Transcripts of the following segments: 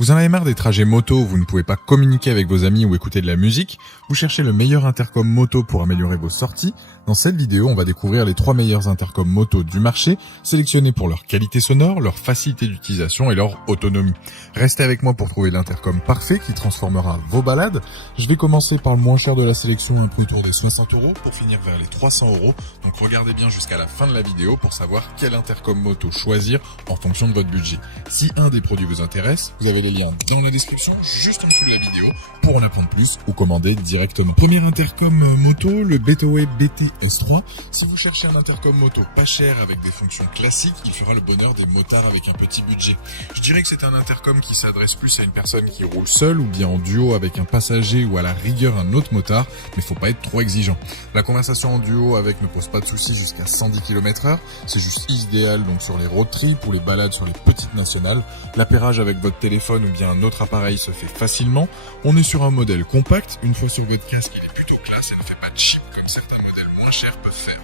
Vous en avez marre des trajets moto où vous ne pouvez pas communiquer avec vos amis ou écouter de la musique? Vous cherchez le meilleur intercom moto pour améliorer vos sorties? Dans cette vidéo, on va découvrir les 3 meilleurs intercoms moto du marché, sélectionnés pour leur qualité sonore, leur facilité d'utilisation et leur autonomie. Restez avec moi pour trouver l'intercom parfait qui transformera vos balades. Je vais commencer par le moins cher de la sélection, un peu autour des 60 € pour finir vers les 300 €. Donc regardez bien jusqu'à la fin de la vidéo pour savoir quel intercom moto choisir en fonction de votre budget. Si un des produits vous intéresse, vous avez les liens dans la description, juste en dessous de la vidéo, pour en apprendre plus ou commander directement. Premier intercom moto, le Betaway BT-S3. Si vous cherchez un intercom moto pas cher avec des fonctions classiques, il fera le bonheur des motards avec un petit budget. Je dirais que c'est un intercom qui s'adresse plus à une personne qui roule seule ou bien en duo avec un passager ou à la rigueur un autre motard, mais faut pas être trop exigeant. La conversation en duo avec ne pose pas de soucis jusqu'à 110 km/h, c'est juste idéal donc sur les road trips ou les balades sur les petites nationales. L'appairage avec votre téléphone ou bien un autre appareil se fait facilement. On est sur un modèle compact, une fois sur votre casque il est plutôt classe et ne fait pas de chip comme certains modèles moins chers peuvent faire.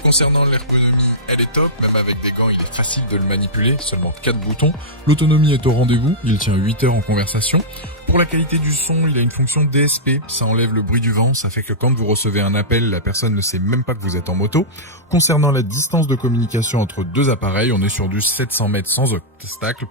Concernant l'ergonomie, elle est top, même avec des gants il est facile de le manipuler, seulement 4 boutons. L'autonomie est au rendez-vous, il tient 8 heures en conversation. Pour la qualité du son, il a une fonction DSP, ça enlève le bruit du vent, ça fait que quand vous recevez un appel, la personne ne sait même pas que vous êtes en moto. Concernant la distance de communication entre deux appareils, on est sur du 700 mètres sans obstacle,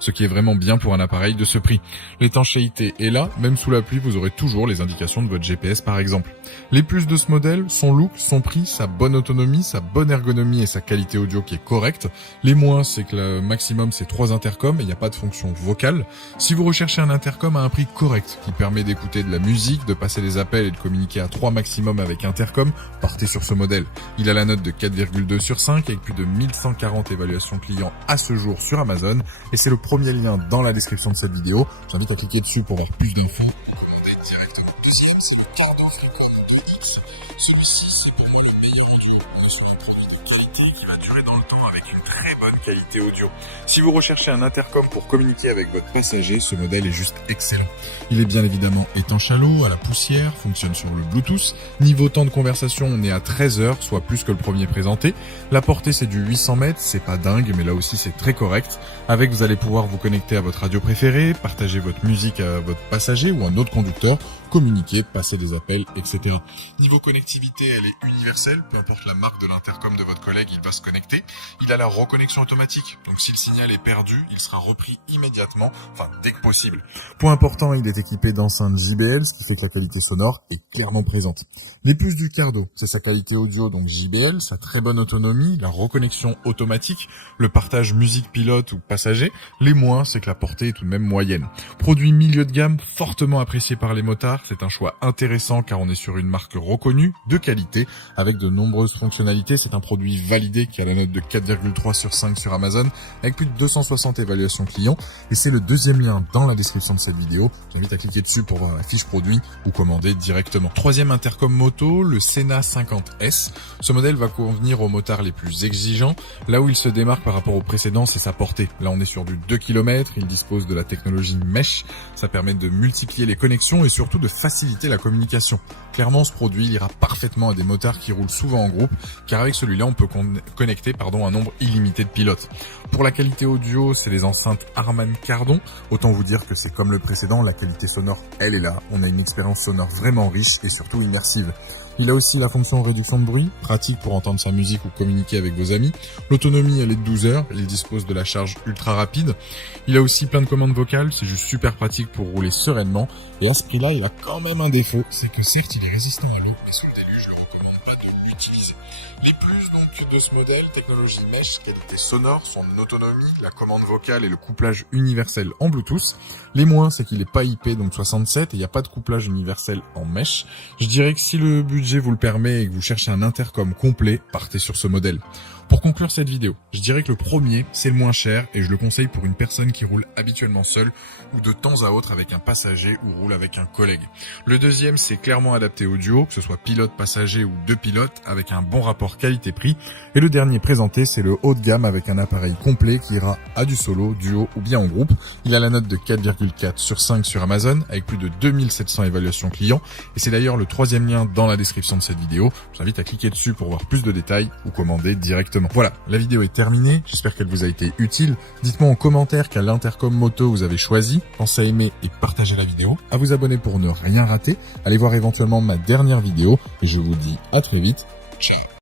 ce qui est vraiment bien pour un appareil de ce prix. L'étanchéité est là, même sous la pluie, vous aurez toujours les indications de votre GPS par exemple. Les plus de ce modèle, son look, son prix, sa bonne autonomie, sa bonne ergonomie et sa qualité audio qui est correcte. Les moins, c'est que le maximum c'est 3 intercoms et il n'y a pas de fonction vocale. Si vous recherchez un intercom à un prix correct qui permet d'écouter de la musique, de passer des appels et de communiquer à 3 maximum avec intercom, partez sur ce modèle. Il a la note de 4,2 sur 5 avec plus de 1140 évaluations clients à ce jour sur Amazon et c'est le premier lien dans la description de cette vidéo. J'invite à cliquer dessus pour voir plus d'infos. Commandez directement. Deuxième, c'est le Cardo Freecore Montre X. Celui-ci, c'est pour moi le meilleur audio. On est sur un produit de qualité qui va durer dans le temps avec une très bonne qualité audio. Si vous recherchez un intercom pour communiquer avec votre passager, ce modèle est juste excellent. Il est bien évidemment étanche à l'eau, à la poussière, fonctionne sur le Bluetooth. Niveau temps de conversation, on est à 13 heures, soit plus que le premier présenté. La portée, c'est du 800 mètres, c'est pas dingue, mais là aussi c'est très correct. Avec, vous allez pouvoir vous connecter à votre radio préférée, partager votre musique à votre passager ou un autre conducteur, communiquer, passer des appels, etc. Niveau connectivité, elle est universelle, peu importe la marque de l'intercom de votre collègue, il va se connecter. Il a la reconnexion automatique, donc si le signal est perdu, il sera repris immédiatement, dès que possible. Point important, il est équipé d'enceintes JBL, ce qui fait que la qualité sonore est clairement présente. Les plus du Cardo, c'est sa qualité audio, donc JBL, sa très bonne autonomie, la reconnexion automatique, le partage musique pilote ou passager. Les moins, c'est que la portée est tout de même moyenne. Produit milieu de gamme, fortement apprécié par les motards, c'est un choix intéressant car on est sur une marque reconnue, de qualité, avec de nombreuses fonctionnalités. C'est un produit validé qui a la note de 4,3 sur 5 sur Amazon, avec plus de 260 évaluations clients, et c'est le deuxième lien dans la description de cette vidéo. J'invite à cliquer dessus pour voir la fiche produit ou commander directement. Troisième intercom moto, le Sena 50S. Ce modèle va convenir aux motards les plus exigeants. Là où il se démarque par rapport au précédent, c'est sa portée. Là, on est sur du 2 km, il dispose de la technologie Mesh. Ça permet de multiplier les connexions et surtout de faciliter la communication. Clairement, ce produit ira parfaitement à des motards qui roulent souvent en groupe, car avec celui-là, on peut connecter un nombre illimité de pilotes. Pour la qualité audio, c'est les enceintes Harman Kardon. Autant vous dire que c'est comme le précédent, la qualité sonore, elle est là. On a une expérience sonore vraiment riche et surtout immersive. Il a aussi la fonction réduction de bruit, pratique pour entendre sa musique ou communiquer avec vos amis. L'autonomie, elle est de 12 heures, il dispose de la charge ultra rapide. Il a aussi plein de commandes vocales, c'est juste super pratique pour rouler sereinement. Et à ce prix-là, il a quand même un défaut, c'est que certes, il est résistant à l'eau, mais sous le déluge, je ne recommande pas de l'utiliser. Les plus donc de ce modèle, technologie Mesh, qualité sonore, son autonomie, la commande vocale et le couplage universel en Bluetooth. Les moins, c'est qu'il est pas IP, donc 67, et il n'y a pas de couplage universel en Mesh. Je dirais que si le budget vous le permet et que vous cherchez un intercom complet, partez sur ce modèle. Pour conclure cette vidéo, je dirais que le premier, c'est le moins cher et je le conseille pour une personne qui roule habituellement seule ou de temps à autre avec un passager ou roule avec un collègue. Le deuxième, c'est clairement adapté au duo, que ce soit pilote, passager ou deux pilotes, avec un bon rapport qualité-prix. Et le dernier présenté, c'est le haut de gamme avec un appareil complet qui ira à du solo, duo ou bien en groupe. Il a la note de 4,4 sur 5 sur Amazon avec plus de 2700 évaluations clients. Et c'est d'ailleurs le troisième lien dans la description de cette vidéo. J'invite à cliquer dessus pour voir plus de détails ou commander directement. Exactement. Voilà, la vidéo est terminée, j'espère qu'elle vous a été utile. Dites-moi en commentaire quel intercom moto vous avez choisi. Pensez à aimer et partager la vidéo, à vous abonner pour ne rien rater. Allez voir éventuellement ma dernière vidéo et je vous dis à très vite. Ciao.